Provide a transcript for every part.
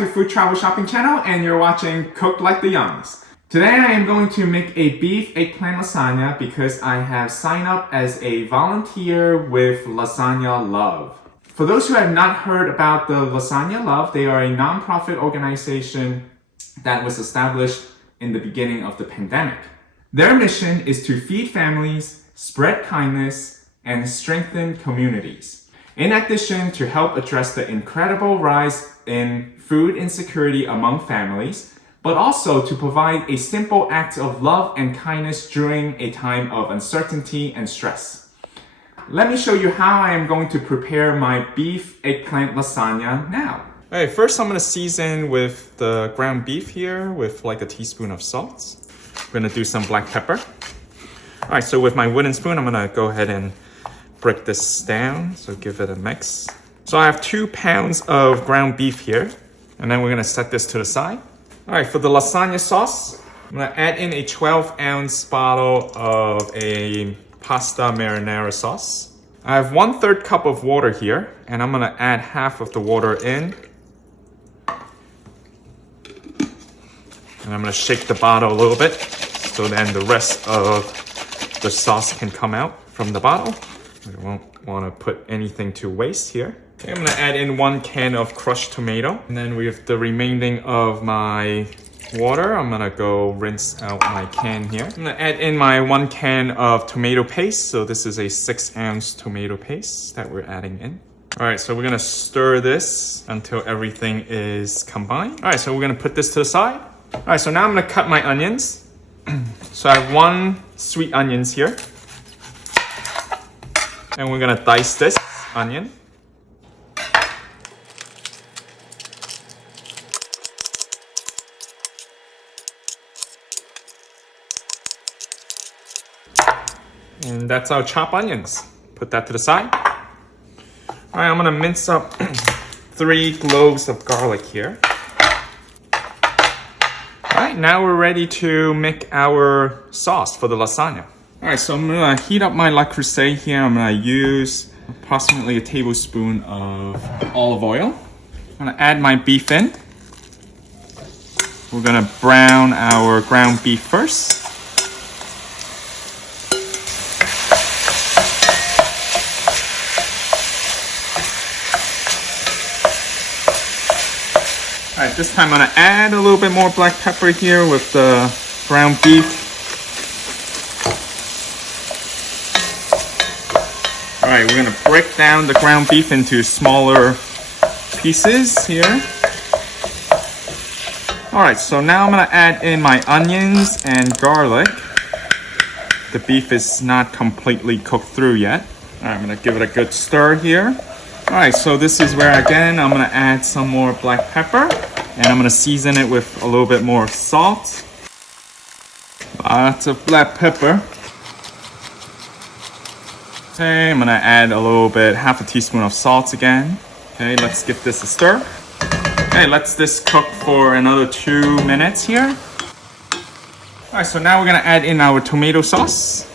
to Food Travel Shopping Channel, and you're watching Cook Like the Yeungs. Today I am going to make a beef eggplant lasagna because I have signed up as a volunteer with Lasagna Love. For those who have not heard about the Lasagna Love, they are a non-profit organization that was established in the beginning of the pandemic. Their mission is to feed families, spread kindness, and strengthen communities. In addition to help address the incredible rise in food insecurity among families, but also to provide a simple act of love and kindness during a time of uncertainty and stress. Let me show you how I am going to prepare my beef eggplant lasagna now. All right, first I'm going to season with the ground beef here with like a teaspoon of salt. We're going to do some black pepper. All right, so with my wooden spoon, I'm going to go ahead and break this down, so give it a mix. So I have 2 pounds of ground beef here, and then we're gonna set this to the side. All right, for the lasagna sauce, I'm gonna add in a 12-ounce bottle of a pasta marinara sauce. I have 1/3 cup of water here, and I'm gonna add half of the water in. And I'm gonna shake the bottle a little bit, so then the rest of the sauce can come out from the bottle. We won't want to put anything to waste here. Okay, I'm going to add in 1 can of crushed tomato. And then with the remaining of my water, I'm going to go rinse out my can here. I'm going to add in my 1 can of tomato paste. So this is a 6-ounce tomato paste that we're adding in. All right, so we're going to stir this until everything is combined. All right, so we're going to put this to the side. All right, so now I'm going to cut my onions. So I have 1 sweet onions here. And we're gonna dice this onion. And that's our chopped onions. Put that to the side. All right, I'm gonna mince up 3 cloves of garlic here. All right, now we're ready to make our sauce for the lasagna. All right, so I'm gonna heat up my Le Creuset here. I'm gonna use approximately a tablespoon of olive oil. I'm gonna add my beef in. We're gonna brown our ground beef first. All right, this time I'm gonna add a little bit more black pepper here with the ground beef. All right, we're gonna break down the ground beef into smaller pieces here. All right, so now I'm gonna add in my onions and garlic. The beef is not completely cooked through yet. All right, I'm gonna give it a good stir here. All right, so this is where again, I'm gonna add some more black pepper and I'm gonna season it with a little bit more salt. Lots of black pepper. Okay, I'm gonna add a little bit, half a teaspoon of salt again. Okay, let's give this a stir. Okay, let's this cook for another 2 minutes here. All right, so now we're gonna add in our tomato sauce.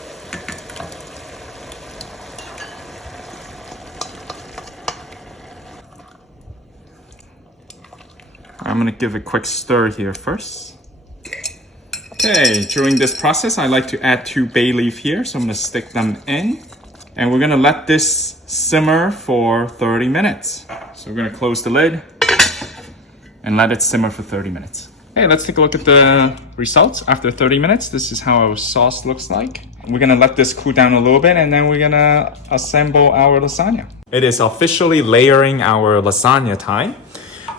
I'm gonna give a quick stir here first. Okay, during this process, I like to add 2 bay leaf here, so I'm gonna stick them in. And we're gonna let this simmer for 30 minutes. So we're gonna close the lid and let it simmer for 30 minutes. Okay, let's take a look at the results after 30 minutes. This is how our sauce looks like. We're gonna let this cool down a little bit and then we're gonna assemble our lasagna. It is officially layering our lasagna time.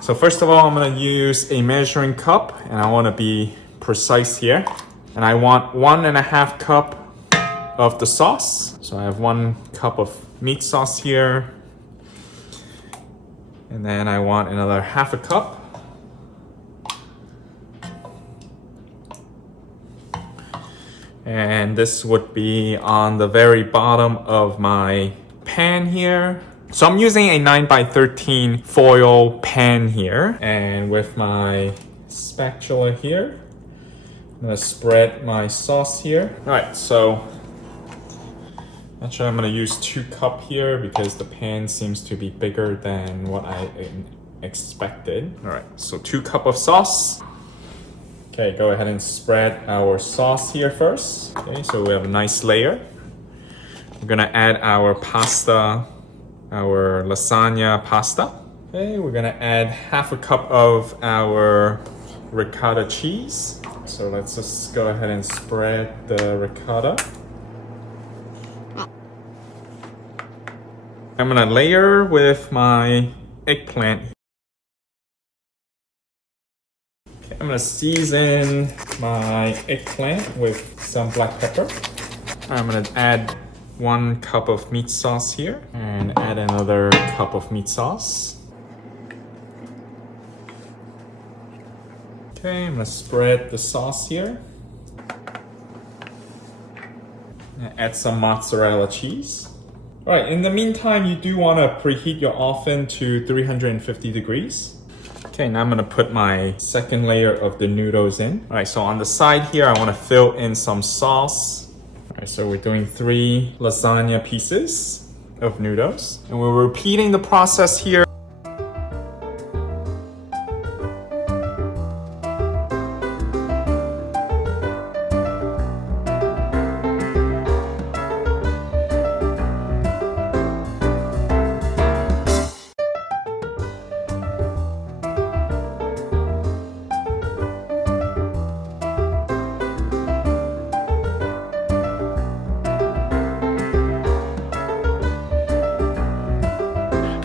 So first of all, I'm gonna use a measuring cup and I wanna be precise here. And I want 1.5 cup of the sauce. So I have 1 cup of meat sauce here. And then I want another 1/2 cup. And this would be on the very bottom of my pan here. So I'm using a 9x13 foil pan here. And with my spatula here, I'm gonna spread my sauce here. All right, so actually I'm gonna use 2 cups here because the pan seems to be bigger than what I expected. All right, so 2 cups of sauce. Okay, go ahead and spread our sauce here first. Okay, so we have a nice layer. We're gonna add our pasta, our lasagna pasta. Okay, we're gonna add half a cup of our ricotta cheese. So let's just go ahead and spread the ricotta. I'm gonna layer with my eggplant. Okay, I'm gonna season my eggplant with some black pepper. I'm gonna add 1 cup of meat sauce here and add another cup of meat sauce. Okay, I'm gonna spread the sauce here. Add some mozzarella cheese. All right, in the meantime, you do wanna preheat your oven to 350 degrees. Okay, now I'm gonna put my second layer of the noodles in. All right, so on the side here, I wanna fill in some sauce. All right, so we're doing 3 lasagna pieces of noodles. And we're repeating the process here.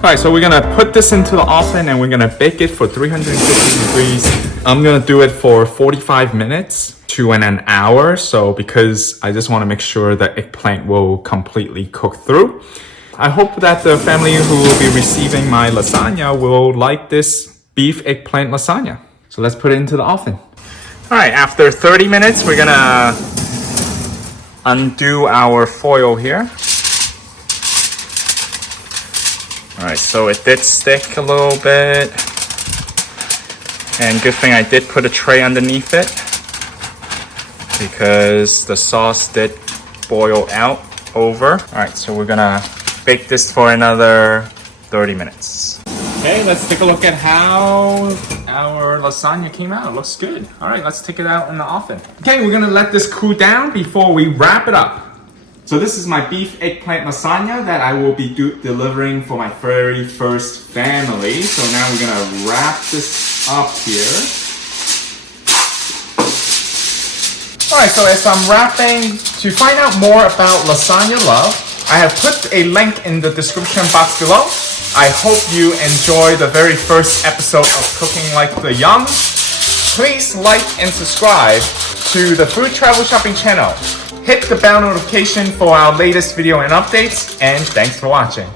Alright, so we're gonna put this into the oven and we're gonna bake it for 350 degrees. I'm gonna do it for 45 minutes to an hour. So because I just wanna make sure the eggplant will completely cook through. I hope that the family who will be receiving my lasagna will like this beef eggplant lasagna. So let's put it into the oven. Alright, after 30 minutes, we're gonna undo our foil here. Alright, so it did stick a little bit. And good thing I did put a tray underneath it, because the sauce did boil out over. Alright, so we're gonna bake this for another 30 minutes. Okay, let's take a look at how our lasagna came out. It looks good. Alright, let's take it out in the oven. Okay, we're gonna let this cool down before we wrap it up. So this is my beef eggplant lasagna that I will be delivering for my very first family. So now we're gonna wrap this up here. Alright, so as I'm wrapping, to find out more about Lasagna Love, I have put a link in the description box below. I hope you enjoy the very first episode of Cooking Like the Yeungs. Please like and subscribe to the Food Travel Shopping channel. Hit the bell notification for our latest video and updates, and thanks for watching.